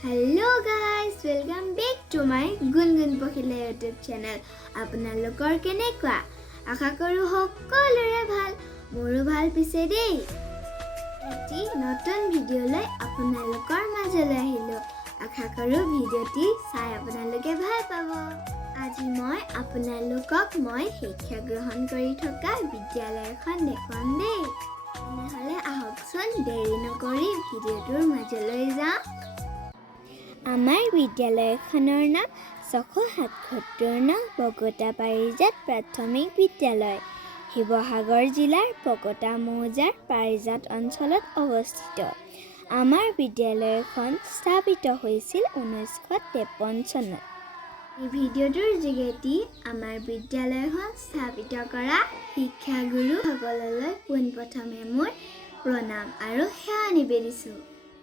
Hello guys, welcome back to my Gungun Pokhila YouTube channel. আপোনালোকৰ কেনেকুৱা? আশা কৰো সকলোৰে ভাল, মোৰো ভাল পিছে দেই। এটি নতুন ভিডিও লৈ আপোনালোকৰ মাজলৈ আহিলো। আশা কৰো ভিডিওটি চাই আপোনালোকে ভাল পাব। আজি মই আপোনালোকক শিক্ষা গ্ৰহণ কৰি থকা বিদ্যালয়খন দেখুৱাম দেই। তেনেহ'লে আহকচোন দেৰি নকৰি ভিডিওটোৰ মাজলৈ যাওঁ। আমাৰ বিদ্যালয়খনৰ নাম 677 নং বকতা পাৰিজাত প্ৰাথমিক বিদ্যালয়। শিৱসাগৰ জিলাৰ বকতা মৌজাৰ পাৰিজাত অঞ্চলত অৱস্থিত। আমাৰ বিদ্যালয়খন স্থাপিত হৈছিল 1953 চনত। এই ভিডিঅ'টোৰ যোগেদি আমাৰ বিদ্যালয়খন স্থাপিত কৰা শিক্ষাগুৰুসকললৈ পোনপ্ৰথমে মোৰ প্ৰণাম আৰু সেৱা নিবেদিছোঁ।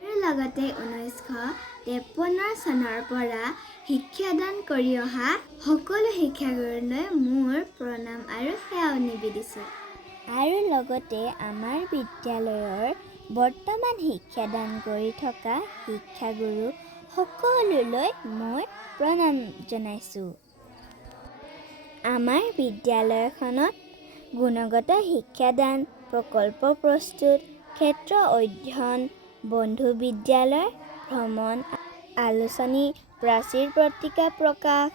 আৰু লগতে 1953 চনৰ পৰা শিক্ষাদান কৰি অহা সকলো শিক্ষাগুৰুলৈ মোৰ প্ৰণাম আৰু সেৱা নিবেদিছোঁ। আৰু লগতে আমাৰ বিদ্যালয়ৰ বৰ্তমান শিক্ষাদান কৰি থকা শিক্ষাগুৰু সকলোলৈ মই প্ৰণাম জনাইছোঁ। আমাৰ বিদ্যালয়খনত গুণগত শিক্ষাদান, প্ৰকল্প প্ৰস্তুত, ক্ষেত্ৰ অধ্যয়ন, বন্ধু বিদ্যালয় ভ্ৰমণ, আলোচনী, প্ৰাচীৰ পত্ৰিকা প্ৰকাশ,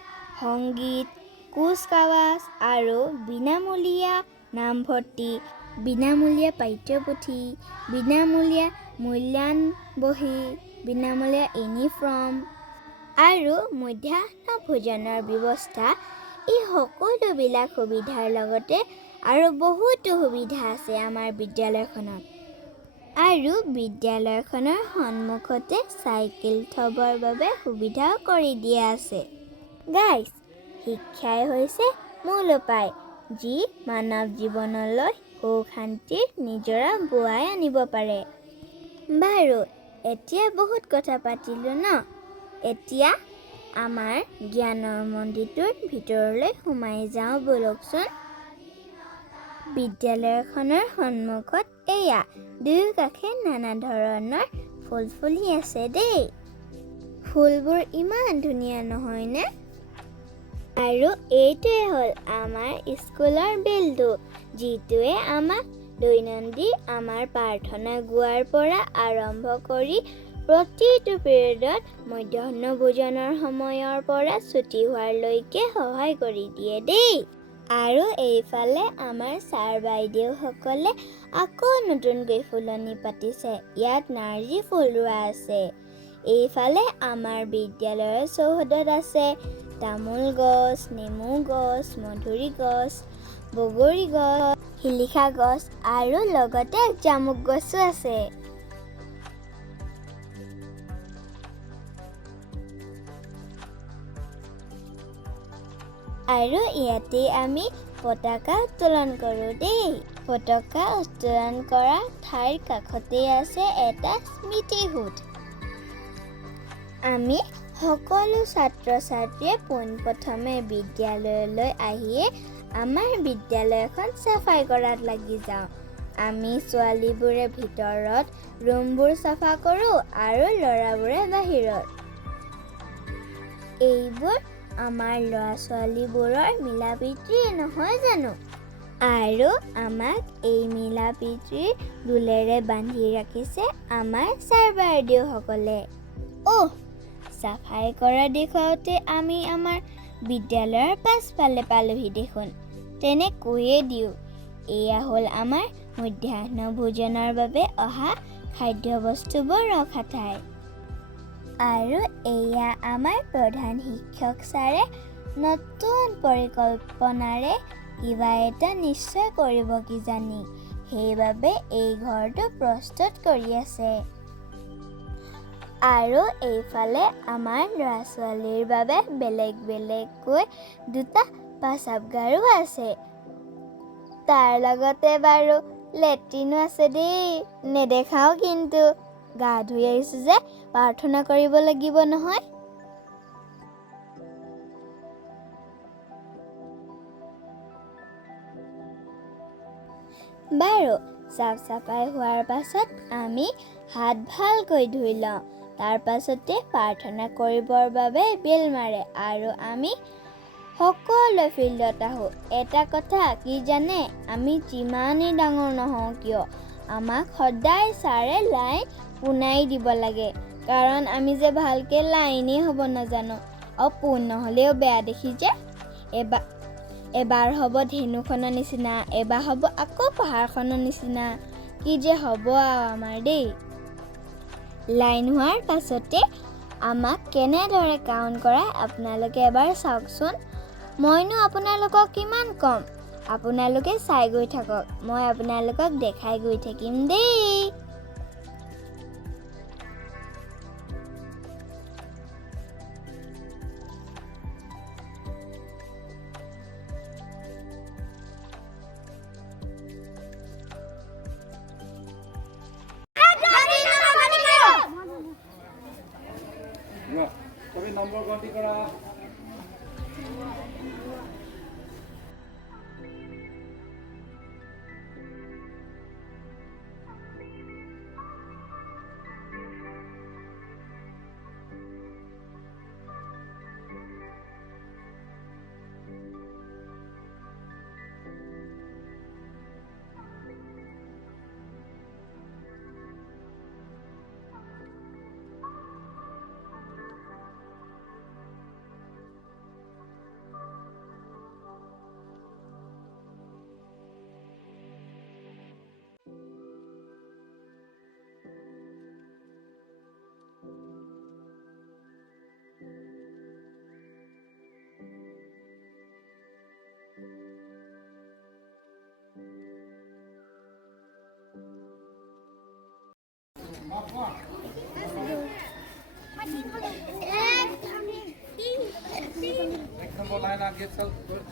সংগীত, কুচকাৱাজ আৰু বিনামূলীয়া নামভৰ্তি, বিনামূলীয়া পাঠ্যপুথি, বিনামূলীয়া মূল্যায়ন বহী, বিনামূলীয়া ইউনিফৰ্ম আৰু মধ্যাহ্ন ভোজনৰ ব্যৱস্থা, এই সকলোবিলাক সুবিধাৰ লগতে আৰু বহুতো সুবিধা আছে আমাৰ বিদ্যালয়খনত। আৰু বিদ্যালয়খনৰ সন্মুখতে চাইকেল থবৰ বাবে সুবিধাও কৰি দিয়া আছে। গাইজ, শিক্ষাই হৈছে মূল উপায়, যি মানৱ জীৱনলৈ সুখ শান্তিৰ নিজৰা বোৱাই আনিব পাৰে। বাৰু, এতিয়া বহুত কথা পাতিলোঁ ন? এতিয়া আমাৰ জ্ঞানৰ মন্দিৰটোৰ ভিতৰলৈ সোমাই যাওঁ বলকচোন। বিদ্যালয়খনৰ সন্মুখত এয়া দুয়োকাষে নানা ধৰণৰ ফুল ফুলি আছে দেই। ফুলবোৰ ইমান ধুনীয়া নহয়নে? আৰু এইটোৱে হ'ল আমাৰ স্কুলৰ বেলটো, যিটোৱে আমাক দৈনন্দিন আমাৰ প্ৰাৰ্থনা গোৱাৰ পৰা আৰম্ভ কৰি প্ৰতিটো পিৰিয়ডত মধ্যাহ্ন ভোজনৰ সময়ৰ পৰা ছুটি হোৱালৈকে সহায় কৰি দিয়ে দেই। আৰু এইফালে আমাৰ ছাৰ বাইদেউসকলে আকৌ নতুনকৈ ফুলনি পাতিছে। ইয়াত নাৰ্জী ফুল ৰোৱা আছে। এইফালে আমাৰ বিদ্যালয়ৰ চৌহদত আছে তামোল গছ, নেমু গছ, মধুৰি গছ, বগৰী গছ, শিলিখা গছ আৰু লগতে জামুক গছো আছে। আৰু ইয়াতে আমি পতাকা উত্তোলন কৰোঁ দেই। পতাকা উত্তোলন কৰা ঠাইৰ কাষতে আছে এটা স্মৃতিসৌধ। আমি সকলো ছাত্ৰ ছাত্ৰীয়ে পোনপ্ৰথমে বিদ্যালয়লৈ আহিয়ে আমাৰ বিদ্যালয়খন চাফাই কৰাত লাগি যাওঁ। আমি ছোৱালীবোৰে ভিতৰত ৰুমবোৰ চাফা কৰোঁ আৰু ল'ৰাবোৰে বাহিৰত। এইবোৰ আমাৰ ল'ৰা ছোৱালীবোৰৰ মিলা প্ৰীতিৰে নহয় জানো? আৰু আমাক এই মিলা প্ৰীতিৰ দোলেৰে বান্ধি ৰাখিছে আমাৰ ছাৰ বাইদেউসকলে। চাফাই কৰা দেখুৱাওঁতে আমি আমাৰ বিদ্যালয়ৰ পাছফালে পালোহি দেখোন। তেনে কৈয়ে দিওঁ, এয়া হ'ল আমাৰ মধ্যাহ্ন ভোজনৰ বাবে অহা খাদ্যবস্তুবোৰ ৰখা ঠাই। আৰু এয়া আমাৰ প্ৰধান শিক্ষক ছাৰে নতুন পৰিকল্পনাৰে কিবা এটা নিশ্চয় কৰিব কিজানি, সেইবাবে এই ঘৰটো প্ৰস্তুত কৰি আছে। আৰু এইফালে আমাৰ ল'ৰা ছোৱালীৰ বাবে বেলেগ বেলেগকৈ দুটা প্ৰস্ৰাৱগাৰো আছে। তাৰ লগতে বাৰু লেট্ৰিনো আছে দেই, নেদেখাওঁ কিন্তু। গা ধুই আহিছোঁ যে প্ৰাৰ্থনা কৰিব লাগিব নহয়। বাৰু, চাফ চাফাই হোৱাৰ পাছত আমি হাত ভালকৈ ধুই লওঁ। তাৰ পাছতে প্ৰাৰ্থনা কৰিবৰ বাবে বেল মাৰে আৰু আমি সকলোৱে ফিল্ডত আহোঁ। এটা কথা কি জানে, আমি যিমানেই ডাঙৰ নহওঁ কিয় আমাক সদায় ছাৰে লাইন পোনাই দিব লাগে, কাৰণ আমি যে ভালকৈ লাইনেই হ'ব নাজানো। আৰু পোন নহ'লেও বেয়া দেখি যে। এবাৰ হ'ব ধেনুখনৰ নিচিনা, এবাৰ হ'ব আকৌ পাহাৰখনৰ নিচিনা। কি যে হ'ব আৰু আমাৰ দেই। লাইন হোৱাৰ পাছতে আমাক কেনেদৰে কাউণ্ট কৰাই আপোনালোকে এবাৰ চাওকচোন। মইনো আপোনালোকক কিমান ক'ম, আপোনালোকে চাই গৈ থাকক, মই আপোনালোকক দেখাই গৈ থাকিম দেই। তুমি নম্বৰ গন্তি কৰা। Next number line and get self good.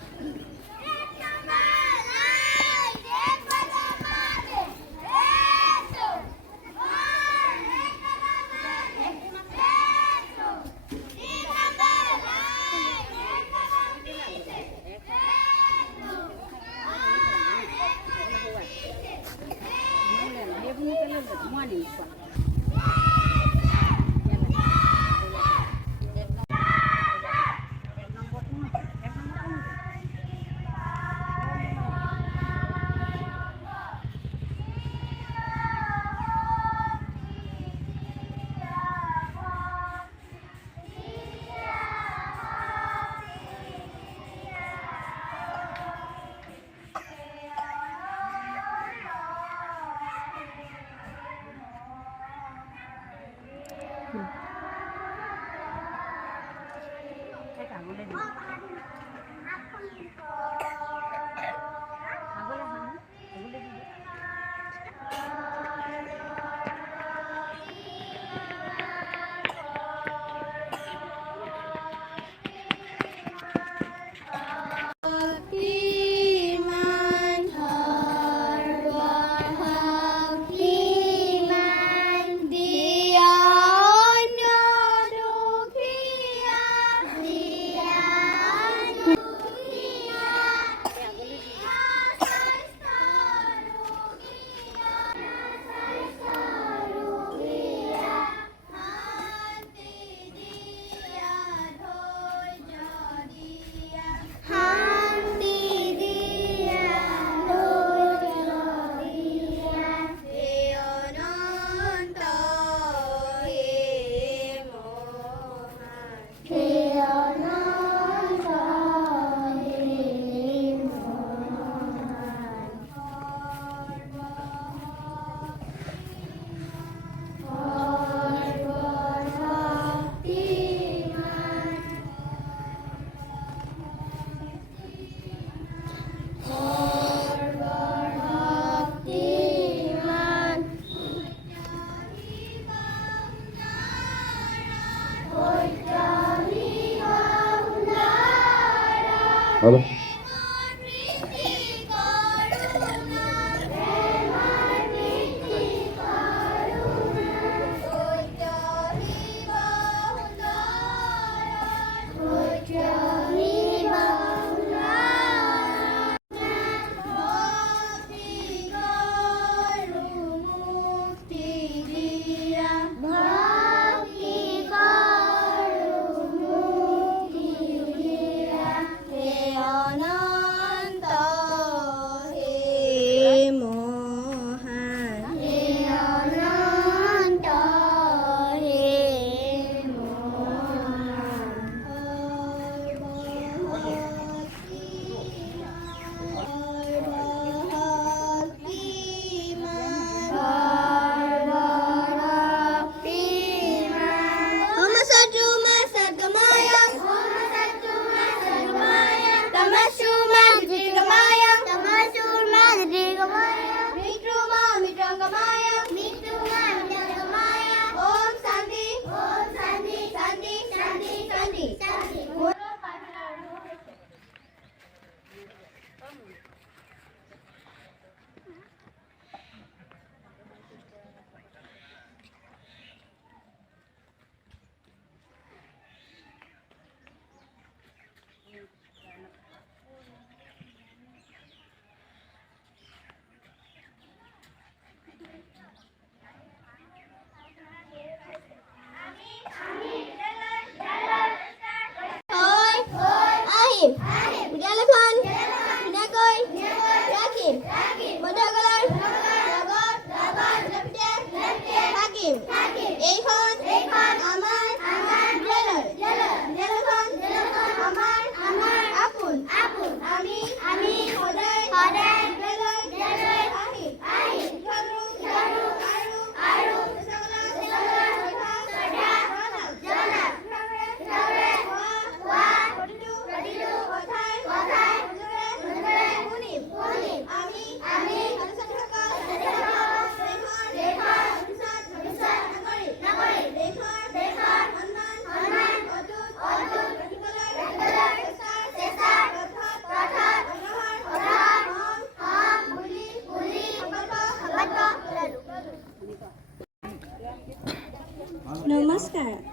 Hello.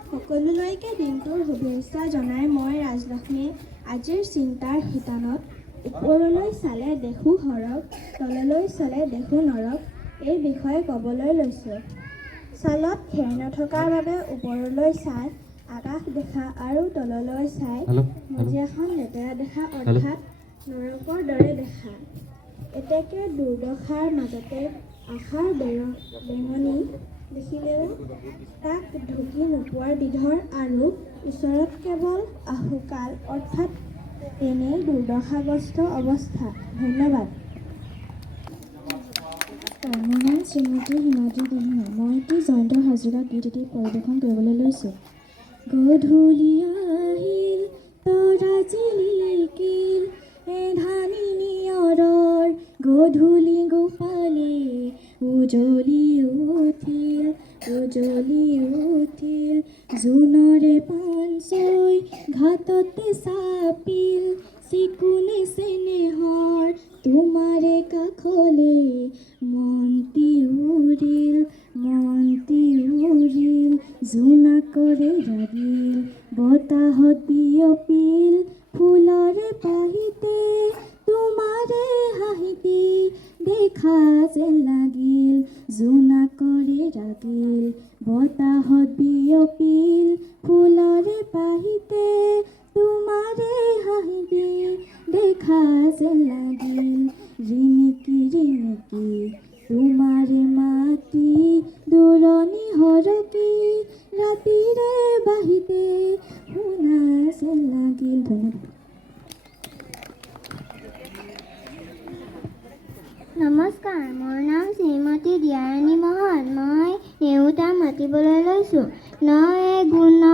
সকলোলৈকে দিনটোৰ শুভেচ্ছা জনাই মই ৰাজলক্ষ্মী আজিৰ চিন্তাৰ শিতানত ওপৰলৈ চালে দেখোঁ হৰক, তললৈ চালে দেখোঁ নৰক এই বিষয়ে ক'বলৈ লৈছোঁ। ছালত খেৰ নথকাৰ বাবে ওপৰলৈ চাই আকাশ দেখা আৰু তললৈ চাই মজিয়াখন লেতেৰা দেখা অৰ্থাৎ নৰকৰ দৰে দেখা। এতেকে দুৰ্দশাৰ মাজতে আশাৰ বেঙনি দেখিলেও তাক ঢুকি নোপোৱাৰ বিধৰ আৰু ওচৰত কেৱল আহুকাল অৰ্থাৎ এনেই দুৰ্দশাগ্ৰস্ত অৱস্থা। ধন্যবাদ। মোৰ নাম শ্ৰীমতী হিমাদ্ৰী দিহিঙীয়া। মই এটি জয়ন্ত হাজৰিকা গীত এটি পৰিৱেশন কৰিবলৈ লৈছোঁ। গধূলি আহিল তৰা জিলিকিল এধানি নিয়ৰৰ গধূলি গোপালে উজলি উঠিল জোনৰে পাঞ্চৈ ঘাটতে চাপিল চিকুনে চেনেহৰ তোমাৰে কাষলে মন্তি উৰিল জোনাকৰে ৰাগিল বতাহত বিয়পিল ফুলৰে পাহিতে তোমাৰে হাঁহিতে দেখা যেন লাগিল জোনাকৰে ৰাগিল বতাহত বিয়পিল ফুলৰে পাহিতে তোমাৰে হাঁহিতে দেখা যেন লাগিল ৰিণিকি তোমাৰে মাতি দূৰণি হৰকি ৰাতিৰে বাহিতে শুনা যেন লাগিল। ধন্যবাদ। নমস্কাৰ, মোৰ নাম শ্ৰীমতী দিয়াৰাণী মহন। মই নেওতা মাতিবলৈ লৈছোঁ। 9 1 গুণ 9,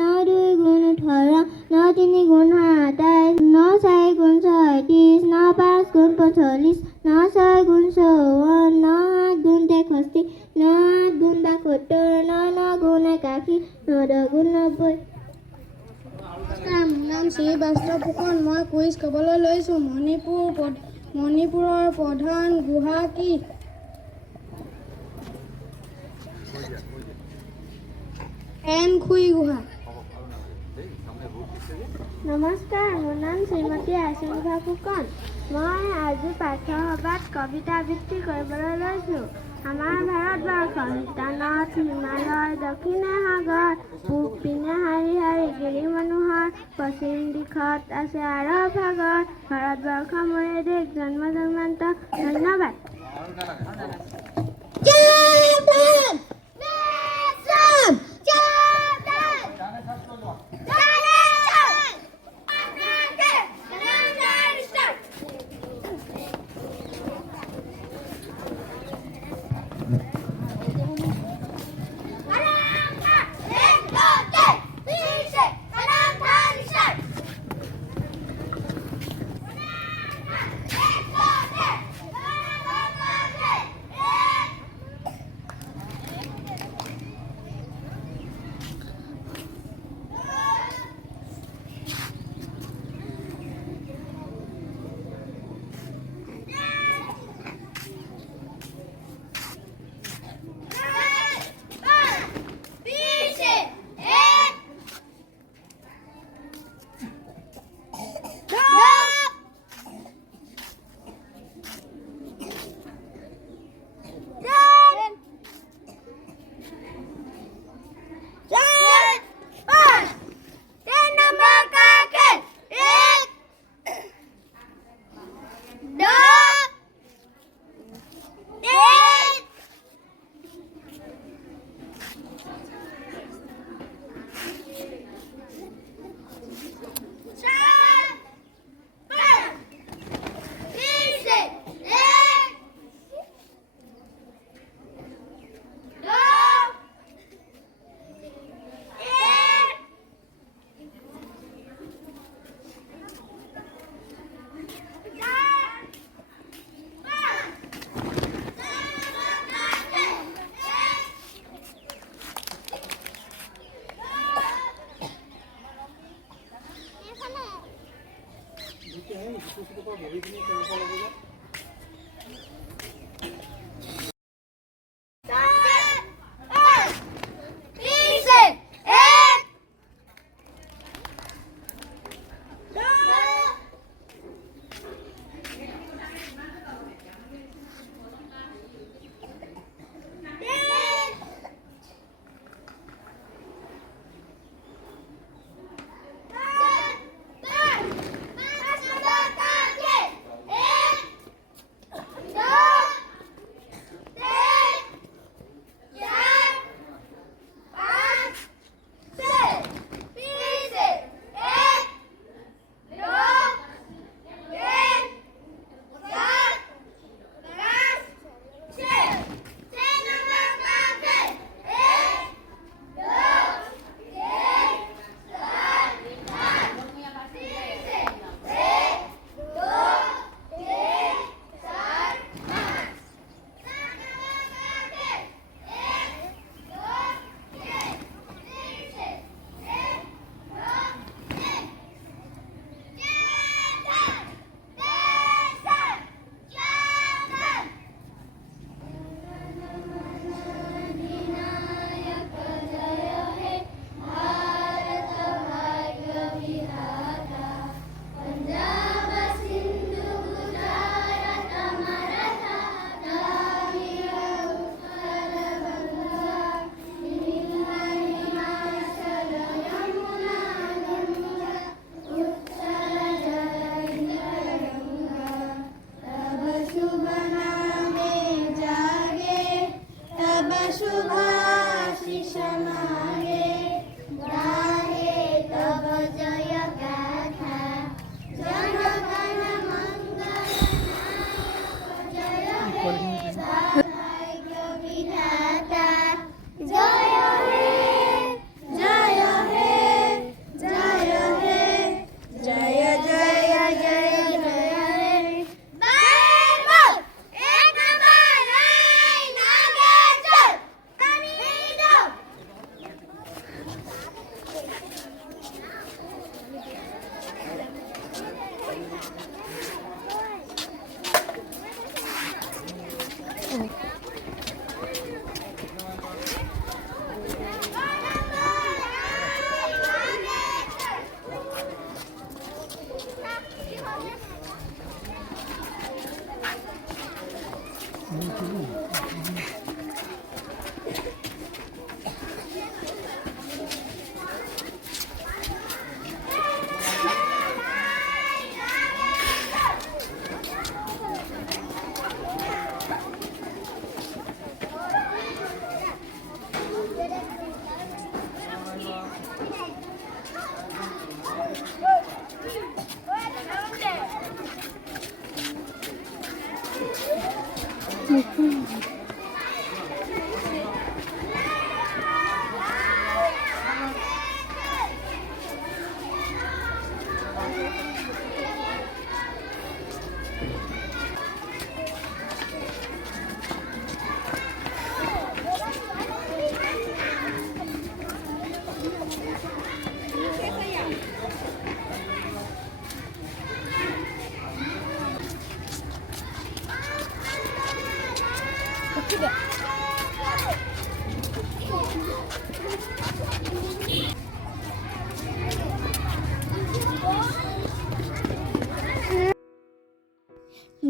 9 2 গুণ 18, 9 3 গুণ 27, 9 4 গুণ 36, 9 5 গুণ 45, 9 6 গুণ 54, 9 8 গুণ 63, 9 8 গুণ 72, 9 9 গুণ 81, 9 10 গুণ 90। নমস্কাৰ, মোৰ নাম শ্ৰী বাস্তৱ ফুকন। মই কুইজ ক'বলৈ লৈছোঁ। মণিপুৰৰ প্ৰধান গুহা কি? এনখুই গুহা। নমস্কাৰ, মোৰ নাম শ্ৰীমতী আশংকা ফুকন। মই আজি পাঠ্যসভাত কবিতা আবৃত্তি কৰিবলৈ লৈছোঁ। আমাৰ ভাৰতবৰ্ষ সীতানাথ হিমালয় দক্ষিণে সাগৰ পূব পিনে শাৰী শাৰী গিৰি মনোহৰ পশ্চিম দিশত আছে আৰৱ সাগৰ ভাৰতবৰ্ষ মোৰে দেশ জন্ম জন্মান্ত। ধন্যবাদ।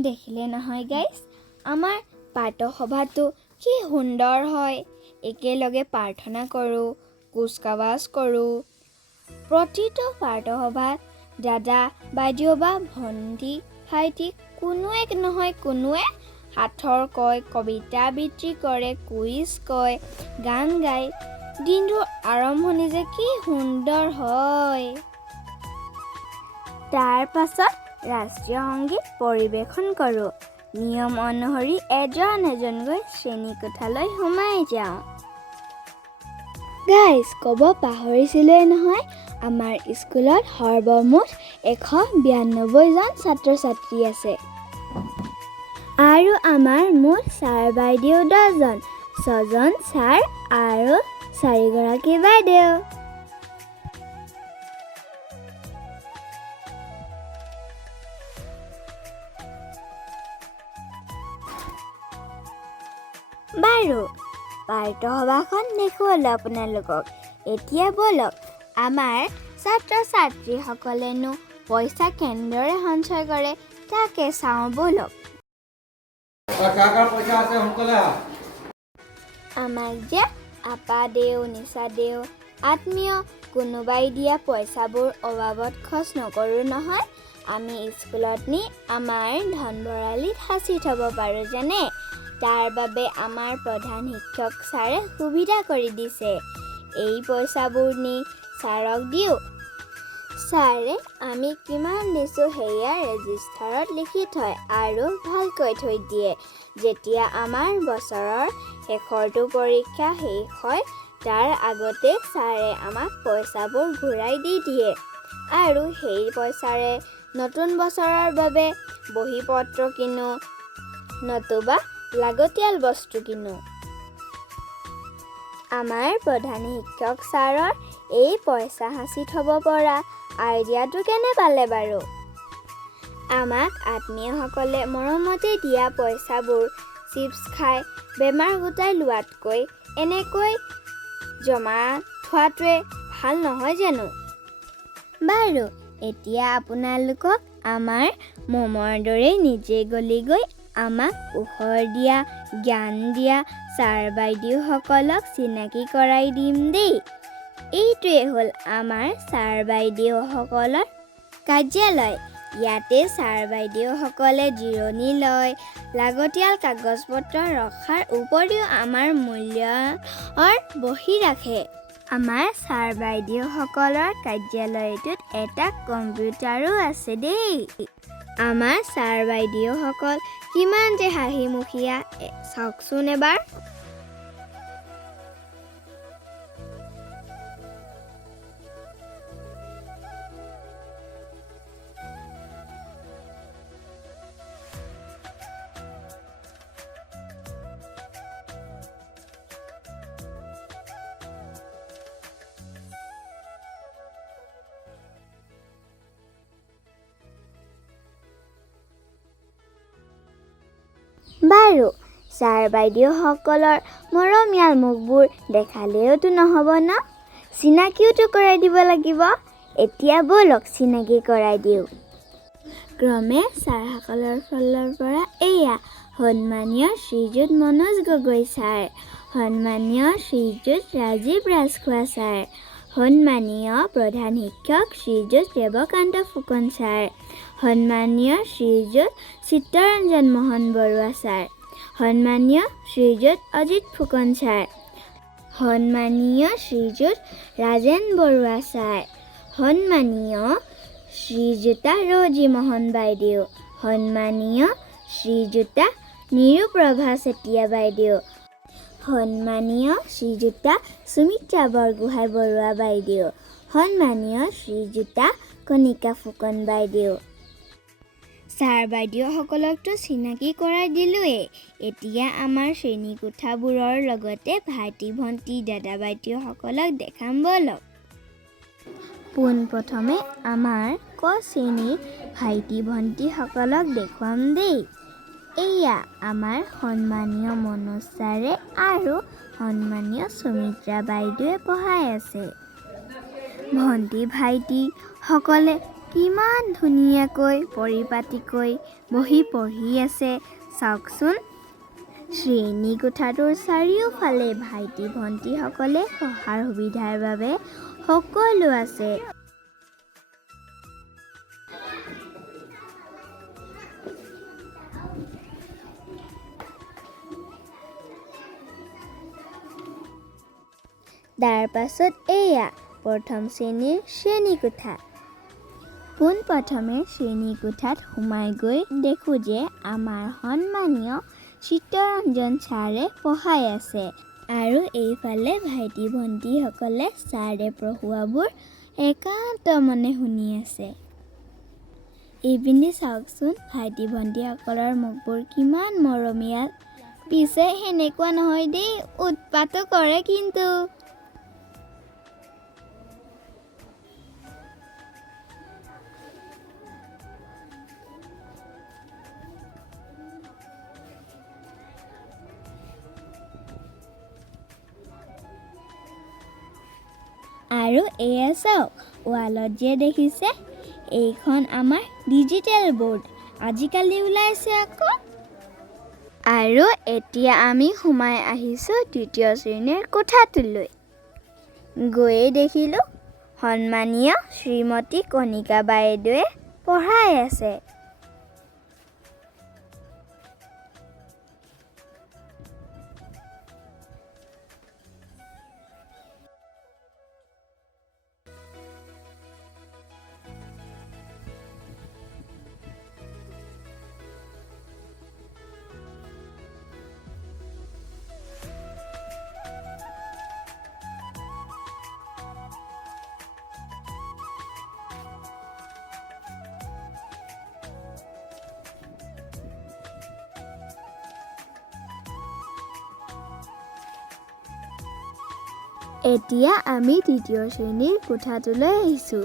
দেখিলে নহয় গাইজ, আমাৰ প্ৰাতঃসভাটো কি সুন্দৰ হয়। একেলগে প্ৰাৰ্থনা কৰোঁ, কুচকাৱাজ কৰোঁ। প্ৰতিটো প্ৰাতঃসভাত দাদা বাইদেউ বা ভণ্টি ভাইটি কোনোৱে নহয় কোনোৱে সাঁথৰ কয়, কবিতা আবৃত্তি কৰে, কুইজ কয়, গান গায়। দিনটোৰ আৰম্ভণি যে কি সুন্দৰ হয়। তাৰ পাছত ৰাষ্ট্ৰীয় সংগীত পৰিৱেশন কৰোঁ। নিয়ম অনুসৰি এজন এজনকৈ শ্ৰেণীকোঠালৈ সোমাই যাওঁ। গাইজ, ক'ব পাহৰিছিলোঁৱে নহয়, আমাৰ স্কুলত সৰ্বমুঠ 192 জন ছাত্ৰ ছাত্ৰী আছে। আৰু আমাৰ মুঠ ছাৰ বাইদেউ 10 জন, 6 জন ছাৰ আৰু 4 গৰাকী বাইদেউ। বাৰু, প্ৰাতঃসভাখন দেখুৱালোঁ আপোনালোকক। এতিয়া ব'লক আমাৰ ছাত্ৰ ছাত্ৰীসকলেনো পইচা কেনেদৰে সঞ্চয় কৰে তাকে চাওঁ ব'লক। কাৰ পইচা আছে সোনকালে আহ। আমাক যে আপা দেও, নিচা দেও, আত্মীয় কোনোবাই দিয়া পইচাবোৰ অবাবত খৰচ নকৰোঁ নহয়। আমি স্কুলত নি আমাৰ ধন ভঁৰালিত সাঁচি থ'ব পাৰোঁ জানে। তাৰ বাবে আমাৰ প্ৰধান শিক্ষক ছাৰে সুবিধা কৰি দিছে। এই পইচাবোৰ নি ছাৰক দিওঁ। ছাৰে আমি কিমান দিছোঁ সেয়া ৰেজিষ্টাৰত লিখি থয় আৰু ভালকৈ থৈ দিয়ে। যেতিয়া আমাৰ বছৰৰ শেষৰটো পৰীক্ষা শেষ হয়, তাৰ আগতে ছাৰে আমাক পইচাবোৰ ঘূৰাই দি দিয়ে আৰু সেই পইচাৰে নতুন বছৰৰ বাবে বহী পত্ৰ কিনো, নতুবা লাগতিয়াল বস্তু কিনো। আমাৰ প্ৰধান শিক্ষক ছাৰৰ এই পইচা সাঁচি থ'ব পৰা আইডিয়াটো কেনে পালে বাৰু? আমাক আত্মীয়সকলে মৰমতে দিয়া পইচাবোৰ চিপছ খাই বেমাৰ গোটাই লোৱাতকৈ এনেকৈ জমা থোৱাটোৱে ভাল নহয় জানো? বাৰু, এতিয়া আপোনালোকক আমাৰ মমৰ দৰে নিজে গলি গৈ আমাক পোহৰ দিয়া, জ্ঞান দিয়া ছাৰ বাইদেউসকলক চিনাকি কৰাই দিম দেই। এইটোৱে হ'ল আমাৰ ছাৰ বাইদেউসকলৰ কাৰ্যালয়। ইয়াতে ছাৰ বাইদেউসকলে জিৰণি লয়। লাগতিয়াল কাগজ পত্ৰ ৰখাৰ উপৰিও আমাৰ মূল্যৰ বহি ৰাখে। আমাৰ ছাৰ বাইদেউসকলৰ কাৰ্যালয়টোত এটা কম্পিউটাৰো আছে দেই। আমাৰ ছাৰ বাইদেউসকল কিমান যে হাঁহিমুখীয়া চাওকচোন এবাৰ। বাৰু, ছাৰ বাইদেউসকলৰ মৰমীয়াল মুখবোৰ দেখালেওতো নহ'ব ন, চিনাকিওতো কৰাই দিব লাগিব। এতিয়া ব'লক চিনাকি কৰাই দিওঁ। ক্ৰমে ছাৰসকলৰ ফালৰ পৰা এয়া সন্মানীয় শ্ৰীযুত মনোজ গগৈ ছাৰ, সন্মানীয় শ্ৰীযুত ৰাজীৱ ৰাজখোৱা ছাৰ, সন্মানীয় প্ৰধান শিক্ষক শ্ৰীযুত দেৱকান্ত ফুকন ছাৰ, সন্মানীয় শ্ৰীযুত চিত্তৰঞ্জন মোহন বৰুৱা ছাৰ, সন্মানীয় শ্ৰীযুত অজিত ফুকন ছাৰ, সন্মানীয় শ্ৰীযুত ৰাজেন বৰুৱা ছাৰ, সন্মানীয় শ্ৰীযুতা ৰজি মোহন বাইদেউ, সন্মানীয় শ্ৰীযুতা নিৰুপ্ৰভা চেতিয়া বাইদেউ, সন্মানীয় শ্ৰীযুতা সুমিত্ৰা বৰগোহাঁই বৰুৱা বাইদেউ, সন্মানীয় শ্ৰীযুতা কণিকা ফুকন বাইদেউ। ছাৰ বাইদেউসকলকতো চিনাকি কৰাই দিলোৱেই। এতিয়া আমাৰ শ্ৰেণীকোঠাবোৰৰ লগতে ভাইটি ভণ্টি দাদা বাইদেউসকলক দেখাম ব'লক। পোনপ্ৰথমে আমাৰ ক শ্ৰেণীৰ ভাইটি ভণ্টিসকলক দেখুৱাম দেই। এয়া আমাৰ সন্মানীয় মনোজ ছাৰে আৰু সন্মানীয় সুমিত্ৰা বাইদেৱে পঢ়াই আছে। ভণ্টি ভাইটিসকলে কিমান ধুনীয়াকৈ পৰিপাটিকৈ বহি পঢ়ি আছে চাওকচোন। শ্ৰেণী কোঠাটোৰ চাৰিওফালে ভাইটি ভণ্টিসকলে পঢ়াৰ সুবিধাৰ বাবে সকলো আছে। তাৰ পাছত এয়া প্ৰথম শ্ৰেণীৰ শ্ৰেণী কোঠা। পোনপ্ৰথমে শ্ৰেণী কোঠাত সোমাই গৈ দেখোঁ যে আমাৰ সন্মানীয় চিত্তৰঞ্জন ছাৰে পঢ়াই আছে আৰু এইফালে ভাইটি ভণ্টিসকলে ছাৰে পঢ়োৱাবোৰ একান্ত মনে শুনি আছে। এইপিনে চাওকচোন ভাইটি ভণ্টিসকলৰ মুখবোৰ কিমান মৰমীয়াল। পিছে সেনেকুৱা নহয় দেই, উৎপাতো কৰে কিন্তু। আৰু এয়া চাওক, ৱালত যে দেখিছে, এইখন আমাৰ ডিজিটেল বৰ্ড আজিকালি ওলাইছে আকৌ। আৰু এতিয়া আমি সোমাই আহিছোঁ তৃতীয় শ্ৰেণীৰ কোঠাটোলৈ। গৈয়ে দেখিলোঁ সন্মানীয় শ্ৰীমতী কণিকা বাইদেৱে পঢ়াই আছে। এতিয়া আমি তৃতীয় শ্ৰেণীৰ কোঠাটোলৈ আহিছোঁ।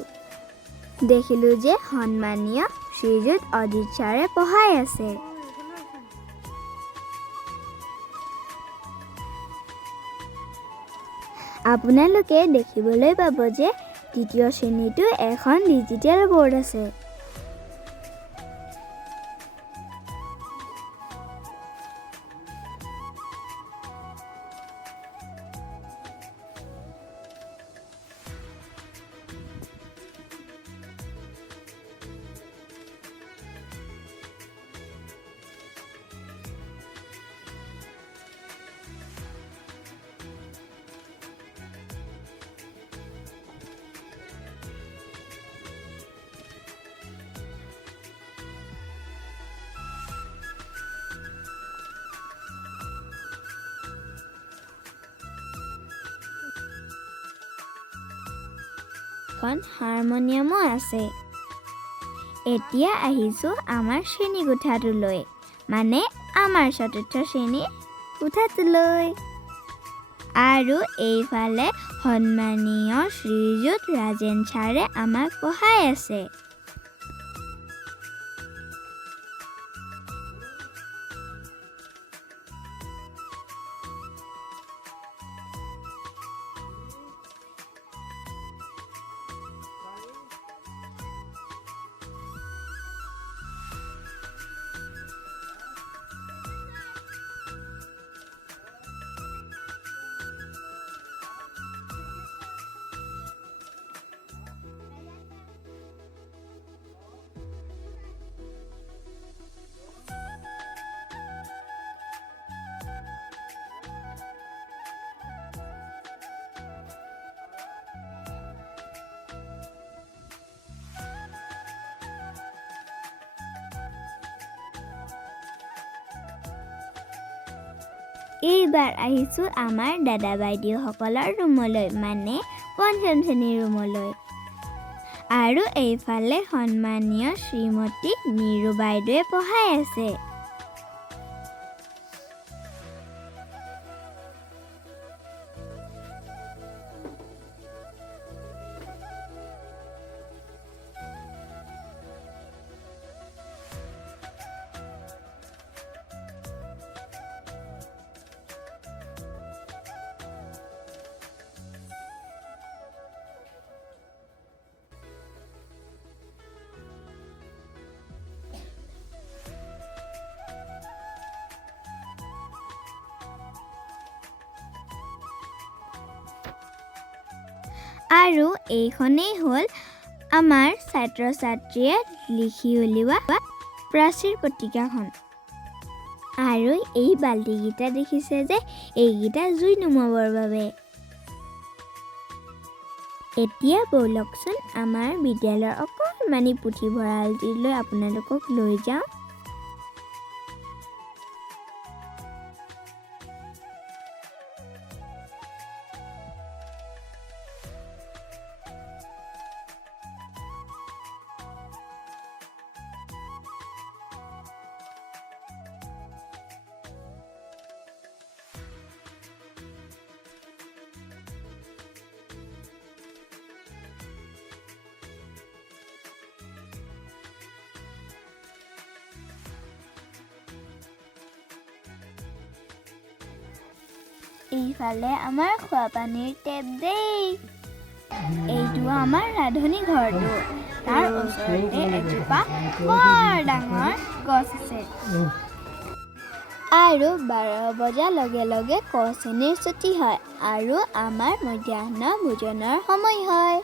দেখিলোঁ যে সন্মানীয় শ্ৰীযুত অজিত ছাৰে পঢ়াই আছে। আপোনালোকে দেখিবলৈ পাব যে তৃতীয় শ্ৰেণীটো এখন ডিজিটেল বৰ্ড আছে। এখন হাৰমনিয়ামো আছে। এতিয়া আহিছোঁ আমাৰ শ্ৰেণী কোঠাটোলৈ, মানে আমাৰ চতুৰ্থ শ্ৰেণীৰ কোঠাটোলৈ। আৰু এইফালে সন্মানীয় শ্ৰীযুত ৰাজেন ছাৰে আমাক পঢ়াই আছে। এইবাৰ আহিছোঁ আমাৰ দাদা বাইদেউসকলৰ ৰুমলৈ, মানে পঞ্চম শ্ৰেণীৰ ৰুমলৈ। আৰু এইফালে সন্মানীয় শ্ৰীমতী নিৰু বাইদেৱে পঢ়াই আছে। আৰু এইখনেই হ'ল আমাৰ ছাত্ৰ ছাত্ৰীয়ে লিখি উলিওৱা প্ৰাচীৰ পত্ৰিকাখন। আৰু এই বাল্টিকেইটা দেখিছে যে এইকেইটা জুই নুমাবৰ বাবে। এতিয়া ব'লকচোন আমাৰ বিদ্যালয়ৰ অকণমানি পুথিভঁৰালটিলৈ আপোনালোকক লৈ যাওঁ। এইফালে আমাৰ খোৱাপানীৰ টেপ দেই। এইটো আমাৰ ৰান্ধনি ঘৰটো। তাৰ ওচৰতে এজোপা বৰ ডাঙৰ গছ আছে। আৰু 12 বজাৰ লগে লগে ক শ্ৰেণীৰ ছুটি হয় আৰু আমাৰ মধ্যাহ্ন ভোজনৰ সময় হয়।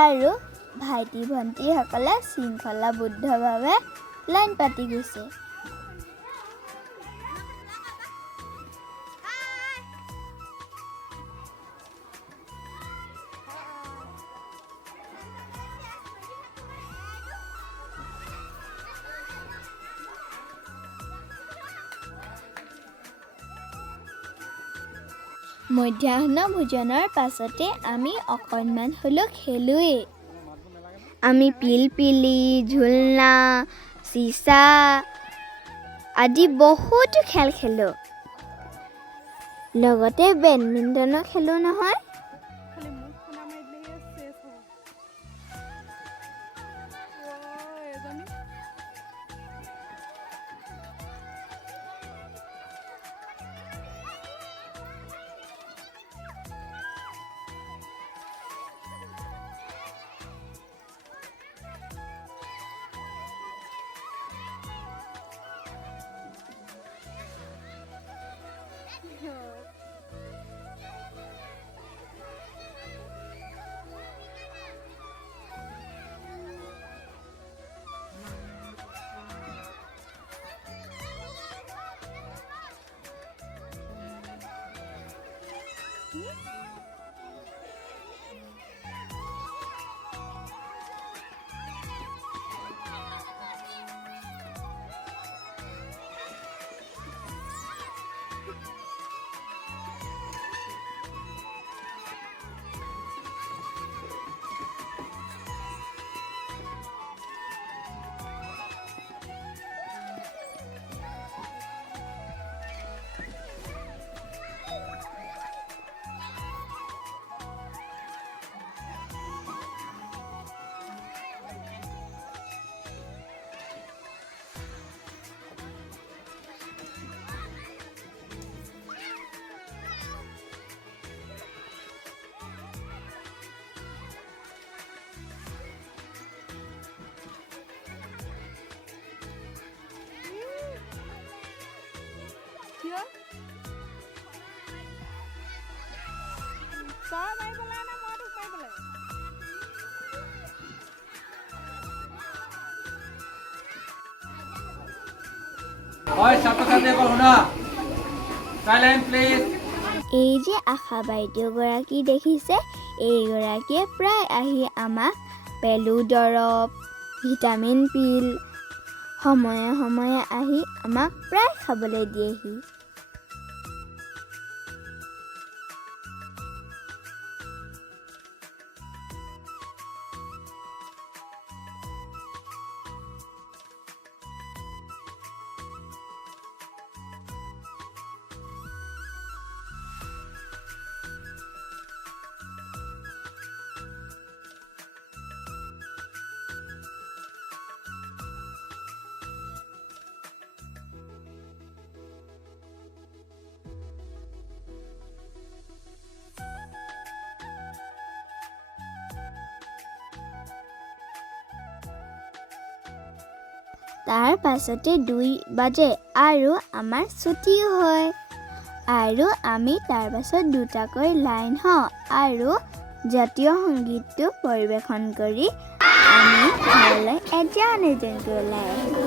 আৰু ভাইটি ভণ্টিসকলে শৃংখলাবদ্ধভাৱে লাইন পাতি গৈছে। মধ্যাহ্ন ভোজনৰ পাছতে আমি অকণমান হ'লেও খেলোৱেই। আমি পিলপিলি, ঝুলনা, চিচা আদি বহুতো খেল খেলোঁ। লগতে বেডমিণ্টনো খেলোঁ নহয়। এই যে আশা বাইদেউগৰাকী দেখিছে, এইগৰাকীয়ে প্ৰায় আহি আমাক পেলু দৰৱ, ভিটামিন পিল সময়ে সময়ে আহি আমাক প্ৰায় খাবলৈ দিয়েহি। তাৰ পাছতে 2 বাজে আৰু আমাৰ ছুটিও হয় আৰু আমি তাৰ পাছত দুটাকৈ লাইন হওঁ আৰু জাতীয় সংগীতটো পৰিৱেশন কৰি আমি ঘৰলৈ এজন এজনকৈ ওলাই আহিলোঁ।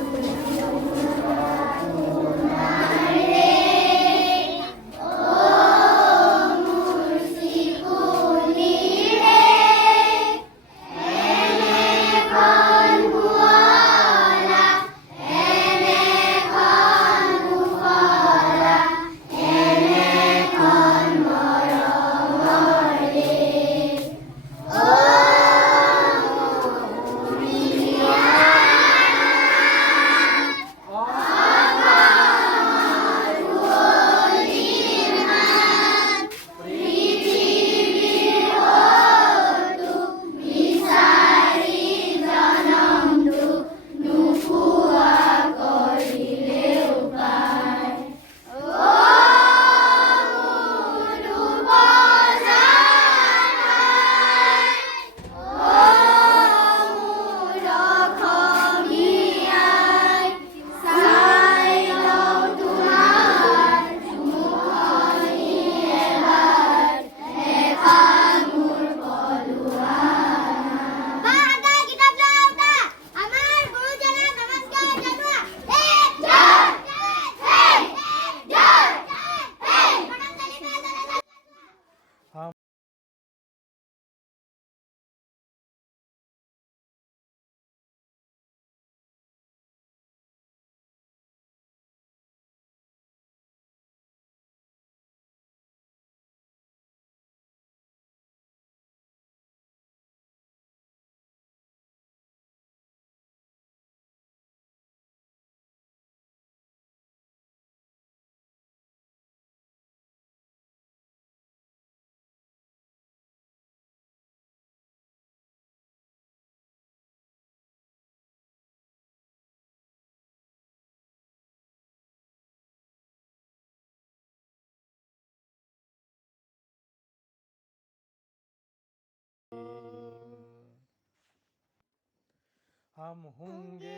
हम होंगे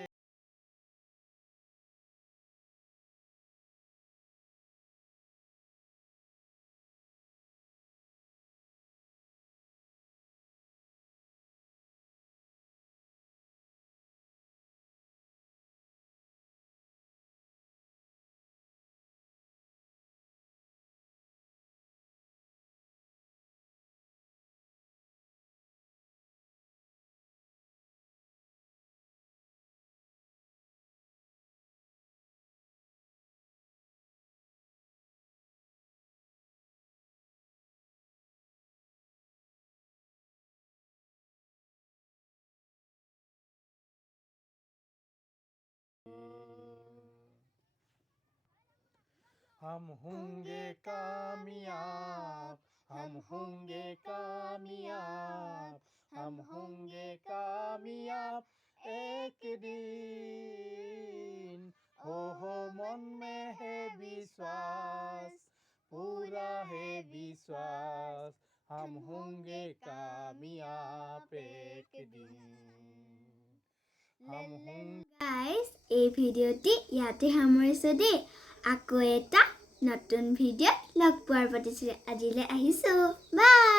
हम होंगे कामयाब, हम होंगे कामयाब, हम होंगे कामयाब एक दिन। हो मन में है विश्वास, पूरा है विश्वास, हम होंगे कामयाब एक दिन। हम होंगे। গাইজ, এই ভিডিঅ'টি ইয়াতে সামৰিছোঁ দেই। আকৌ এটা নতুন ভিডিঅ'ত লগ পোৱাৰ প্ৰতিশ্ৰুতি আজিলৈ আহিছোঁ। বাই।